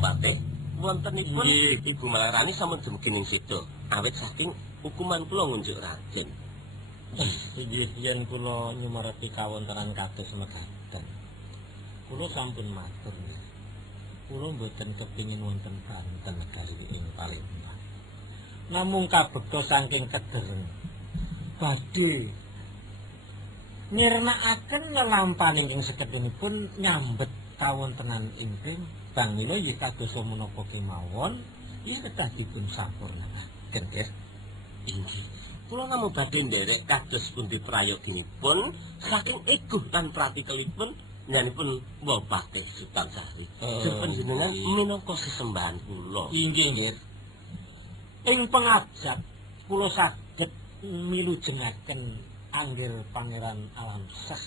Bupati. Wontenipun Ibu Malarani sampun dumugi ing sedo. Awit saking hukuman kula ngunjuk Raden. Inggih yen kula nyumereti kawontenan kados mekaten. Kula sampun matur. Kula mboten kepingin wonten banten negari ing Palembang. Namung kabekta saking kedereng badhe nyirnakaken lelampaning ing sekedhipun nyambet kawontenan ing Bang Mila yen kados menapa kemawon iki kedah dipun sampurnakaken nggih. Inggih. Kula namung badhe nderek kados pundi prayoginipun saking eguh lan pratikelipun nyanipun Bupati Sutansari. Panjenengan minangka sesembahan kula. Inggih nggih. Ing pengajap kula saged milujengaken anggir Pangeran Alamsah.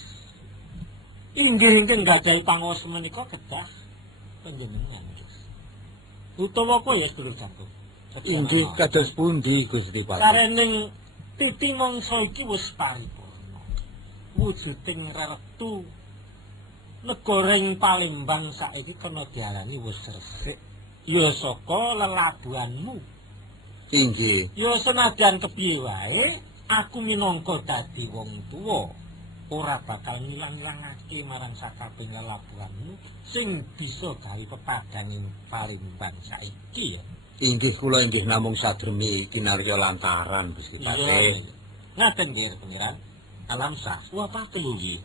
Inggih gadhahi pangaos menika kedah panjenengan. Utawa apa ya sedulur jantung? Inggih kados pundi Gusti Pati? Sarening titi mangsa iki wis paripurna. Wujuding reretu negara ing Palembang saiki kena diarani wis resik. Ya saka lelabuhanmu. Inggih. Ya senajan kepiye wae, aku minangka dadi wong tuwa ora bakal ngilang-ilangake marang sakabeh lelabuhanmu sing bisa gawe pepadhaning Palembang saiki ya. Inggih kula inggih namung sadremi kinarya lantaran Gusti Pati. Ngaten nggih Pangeran Alamsah. Wah Pati inggih.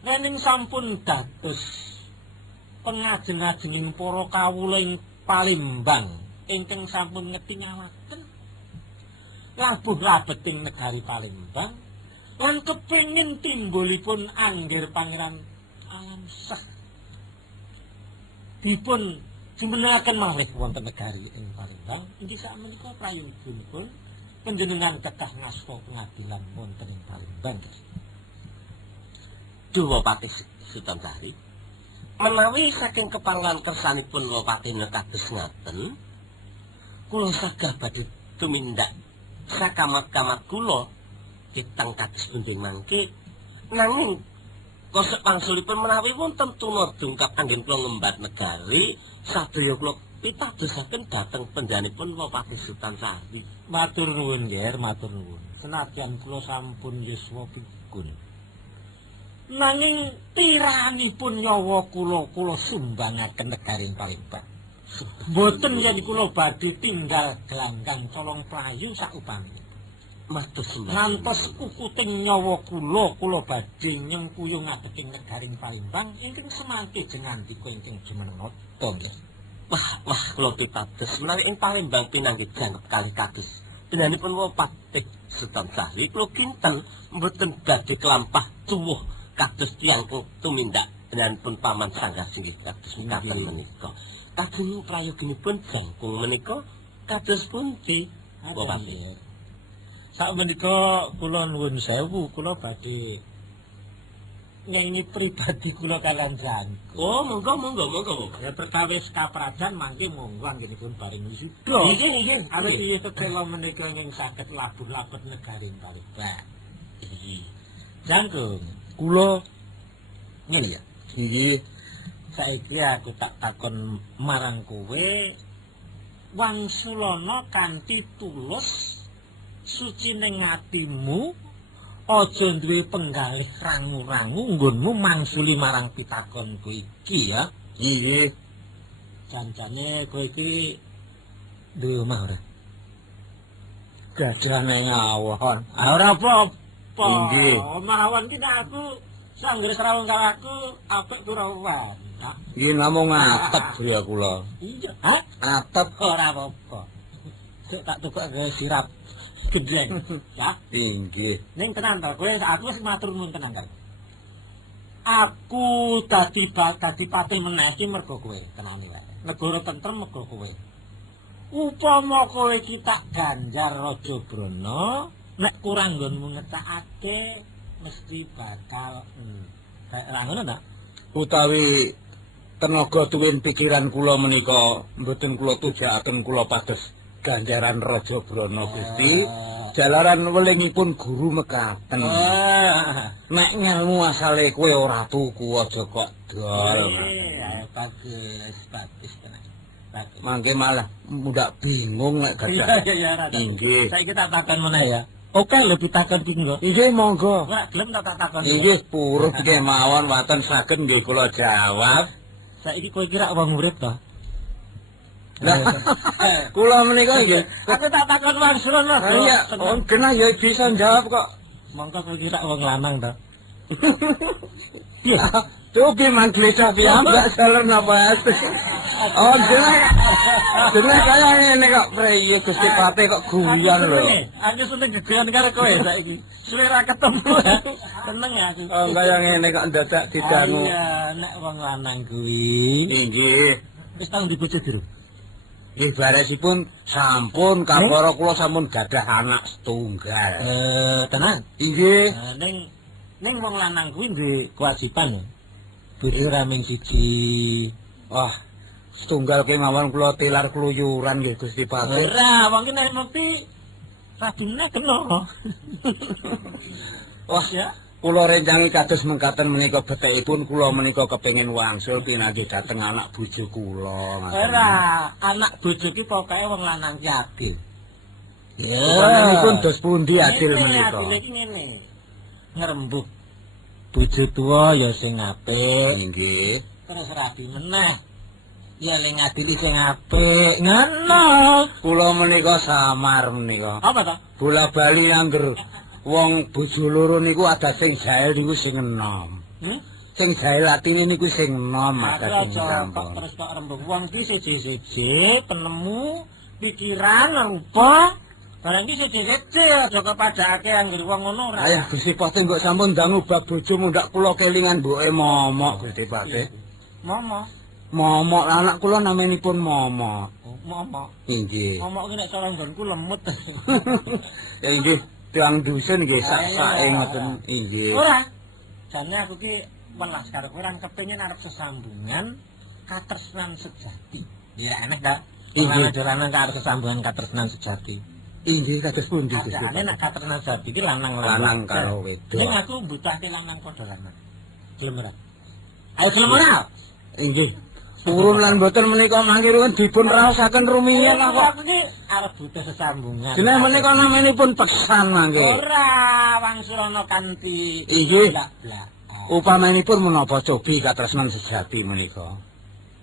Nening sampun dados pengajeng-ajenging para kawula ing Palembang ingkang sampun ngetingawaken labuh labeting negari Palembang lan kepingin timbulipun anggir Pangeran Alamsah dipun jumenengaken malih wonten negari ing Palembang. Inggih sakmenika prayogipun panjenengan kedah ngasta pengadilan wonten ing Palembang. Duh Bupati Sutansari. Menawi saking kepangan kersanipun Bupati kados ngaten, kula sagah badhe tumindak sakamat-kamat kula kitang kados pundi mangke nanging kosok pangsulipun menawi wonten tunadungkap anggen kula ngembat negari sadaya kula pitadosaken dhateng pendhanipun Bupati Sutansari. Matur nuwun nggih, matur nuwun. Senadyan kula sampun yuswa pikun. Nanging tiranipun nyawa kula sumbangaken negari Palembang. Mboten yen kula badhe tinggal gelanggang colong playu saupami. Matur sembah. Ngantos ukuting nyawa kula badhe nyengkuyung ngadeking negari Palembang ingkang semangke jengandika ingkang jumenengata nggih. Wah kula pitados menawi ing Palembang pinanggih janep kalih kados pinanipun Bupati Sutansari kula kinten mboten badhe kelampah tuwuh kados tiyang tumindak pinanipun paman sanggah singgih kados mekaten menika. Kagem prayoginipun jangkung menika kados pundi Bupati? Sakmenika kula nuwun sewu, kula badhe nyanyi pribadi kula kalian jangkung. Oh, monggo. Ya perkawis kaprajan mangke monggo anggenipun bareng wisuda. Nggih. Awit iya sedaya menika ing saged labuh-labet negari Palembang. Jangkung, kula ngene ya. Inggih. Saiki aku tak takon marang kowe wangsulana kanthi tulus suci ning atimu, aja duwe penggalih rangu-rangu nggonmu mangsuli marang pitakonku iki ya. Inggih. Jancane kowe iki duwe omah ora? Gadane ngawon. Ora apa-apa. Inggih. Omah awan ki aku sanggir srawung kalaku apik turawan. Inggih namung atep ya kula. Iya. Hah? Atep Ora apa-apa. Sik tak tukok gawe sirap gedeng. Ya. inggih. Ning tenan to, kowe aku wis matur nuwun tenan kan. Aku dadi patih meneh iki mergo kowe, tenane wae. Negara tentrem mergo kowe. Upama kowe iki tak ganjar Raja Brana, nek kurang nggonmu ngetakake mesti bakal ra ngono ta? Utawi tenaga tuwin pikiran kula menika mboten kula tujakaken kula pados ganjaran Raja Brana Gusti. Jalaran welingipun guru mekaten. Nek ngelmu asale kowe ora tuku aja kok dol. Bagus tenan. Mangke malah mudak bingung nek gadah. Iya, Rada. Inggih. Saiki tak takon meneh ya. Oke, lebih takon iki kok. Inggih monggo. Ora gelem tak takon. Inggih purut nggih mawon waten saged nggih kula jawab. Saiki kowe kira wong urip to? Lah kula menika nggih. Aku tak takon Wang Srono. Iya, oh kena ya bisa jawab kok. Monggo kowe kira wong lanang to? Iya. Coba mangkle sapi ambak salah napa ate. Oh jeneng kaya ngene kok priye Gusti Pate kok guyon lho. Aku seneng gegeran karo kowe saiki. Selera ketemu. Seneng aku. Oh kaya ngene kok dadak didangu. Iya, nek wong lanang kuwi Inggih. wis tau dibojo durung? Nggih baresipun sampun kapara kula sampun gadah anak setunggal. Tenan. Inggih. Ning wong lanang kuwi duwe kewajiban. Bojo raming siji. Wah, setunggal kemawon kula tilar keluyuran nggih Gusti Pate. Ora, wong ki nek mesti radine kena. Wah, Ya. kula rencangi kados mengkaten menika betekipun kula menika kepengin wangsul pinanggi dhateng anak bojo kula. Ora, anak bojo ki pokoke wong lanang ki adil. Upanipun dos pundi adil menika? Adil iki ngene. Ngrembug bojo tuwa ya sing apik, Nggih. terus rabi meneh. Ya ling adili sing apik. Ngono. Kula menika samar menika. Apa to? Bola bali angger wong bojo loro niku ada sing jael niku sing enom. Sing jael atine niku sing enom ada sing sampun. Terus kok rembug wong ki siji-siji penemu pikiran rupa. Barang ki siji-siji aja kepadake angger wong ngono ora. Ayah Gusti Pate mbok sampun dangu bab bojomu ndak kula kelingan mboke momok Gusti Pate. Momo. Momok anak kula namenipun Momok. Momo. Inggih. Momok ki nek cara nggonku lemut. Ya inggih tiang dusun nggih sak-sake ngoten inggih. Ora. Jane aku ki welas karo kowe kan kepengin arep sesambungan katresnan sejati. Ya aneh ta? Lanang-lanang karo sesambungan katresnan sejati. Inggih kados pundi Gusti? Adane nek katresnan sejati ki lanang karo wedok. Ning aku mbutuhake lanang padha lanang. Gelem ora? Ayo gelem ora? Inggih. Purun lan boten menika mangkiripun dipun raosaken rumiyin kok. Aku ki arep butuh sesambungan. Jeneng menika namenipun peksan mangke. Ora, Wang Srono kanthi Inggih. blak-blak. Upamanipun menapa cobi katresnan sejati menika?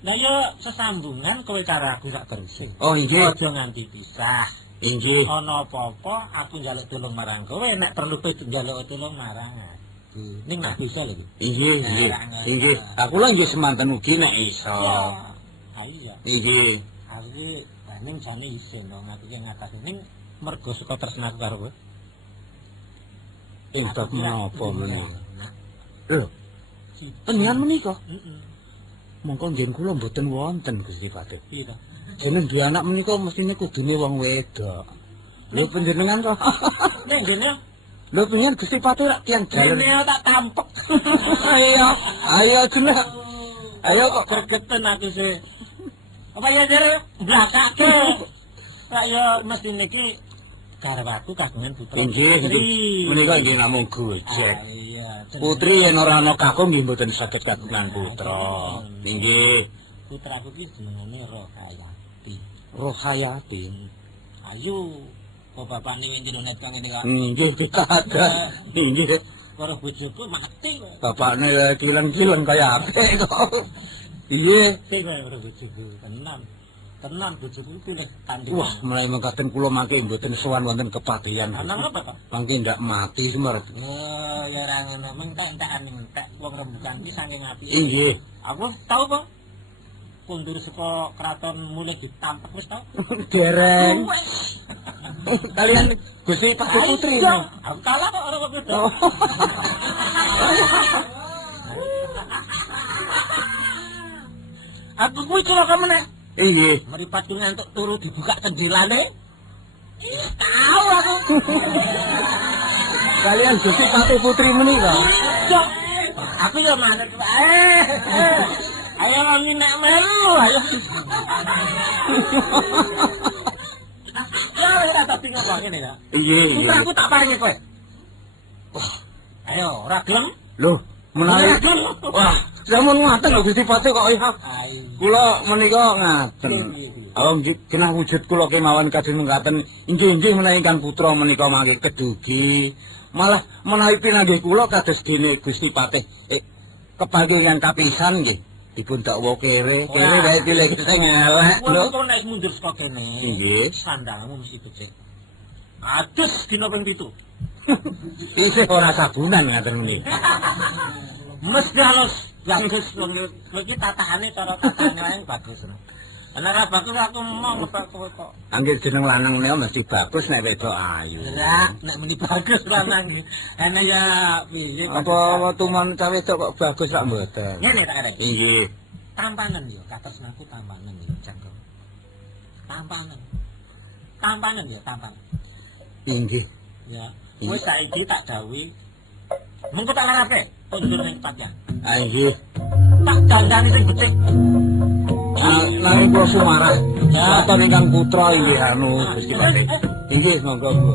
Lah yo sesambungan kowe karo aku sak terusing. Oh inggih. Aja nganti pisah. Inggih. Ana apa-apa aku njaluk tulung marang kowe nek perlu kowe njaluk tulung marang aku. Ning nek bisa lho. Inggih, inggih. Inggih. Aku lho nggih semanten ugi nek iso. Ah iya. Inggih. Aku ki ning jane isin dong aku ki ngatasi ning mergo saka tresnaku karo kowe. Bab menapa menika? Lho, panjenengan menika? Heeh. Mongko njen kula mboten wonten Gusti Pate. Piye to? Jeneng duwe anak menika mestine kudune wong wedok. Lho panjenengan kok. Ning ngene Lho pengen Gusti Pate rak tiyang jaler. Dene tak tampek. Ayo, ayo jeneng. Ayo kok Gregeten aku sih. Apa ya jare blakake. Lah ya mesti niki garwaku kagungan putra. inggih. Menika nggih namung gojek. Iya. Putri yen ora ana kakung nggih mboten saged kagungan putra. Inggih. Putraku ki jenengane Rohayati. Rohayati. Ayo. Kok bapakne internet kang ngene kok. Inggih kita ada. Inggih. Karo bojoku mati kok. Bapakne kileng-kileng kaya apik kok. Iya. Mati kok karo bojoku. Tenan. Tenan bojoku pilih tanding. Wah, mulai mengkaten kula mangke mboten sowan wonten kepastian. Anang apa to? Mangke ndak mati semer. Oh, ya ora ngene. Mentek-entekan entek wong rembugan iki saking apike. Inggih. Aku tau kok. Kundur saka kraton mulai ditampek wis tau. Dereng. Kalian Gusti Pati Putri. Ayo, aku kalah kok ora kok beda. Aku kuwi celaka meneh. Inggih. Mripatku ngantuk turu dibuka jendelane. Tahu aku. Kalian Gusti Pati Putri menika. Yo. Aku yo manut wae. Ayo wong nek melu, ayo. Ya ora tak tinggal kok ngene ya. Inggih, inggih. Putraku tak paringi kowe. Ayo, ora gelem? Loh, menawi Ora gelem. wah, Sampun ngaten lho Gusti Patih kok ya. Ayo. Kula menika ngaten. Oh nggih jenah wujud kula kemawon kados mengkaten inggih-inggih menawi ingkang putra menika mangke kedugi. Malah menawi pinanggih kula kados dene Gusti Patih kebagingan kapisan nggih. Dipun dakwa kere wae cilik sing elek lho. Kok nek mundur saka kene. Nggih. Sandalmu mesti becik. Adus dina ping 7. Isih ora sabunan ngaten nggih. Mesti halus. Bagus lho iki tatahane cara tatahane bagus. Ana ra bagus aku mau ngebak kowe kok. Anggir jeneng lanang niku mesti bagus nek wedok ayu. Lah, nek muni bagus lanang iki. Ana ya piye? Apa tuman cawe wedok kok bagus rak mboten. Ngene tak arek. Nggih. Tampanan yo, katos naku tampanan yo, cangkem. Tampanan. Tampanan yo, tampanan. Inggih. Ya. Wis saiki tak dawuhi. Mengko tak larake, kondur ning tempat ya. Ah nggih. Tak dandani sing becik. Nang kula sumarah. Waton ingkang putra inggih anu Gusti Patih. Inggih monggo Bu.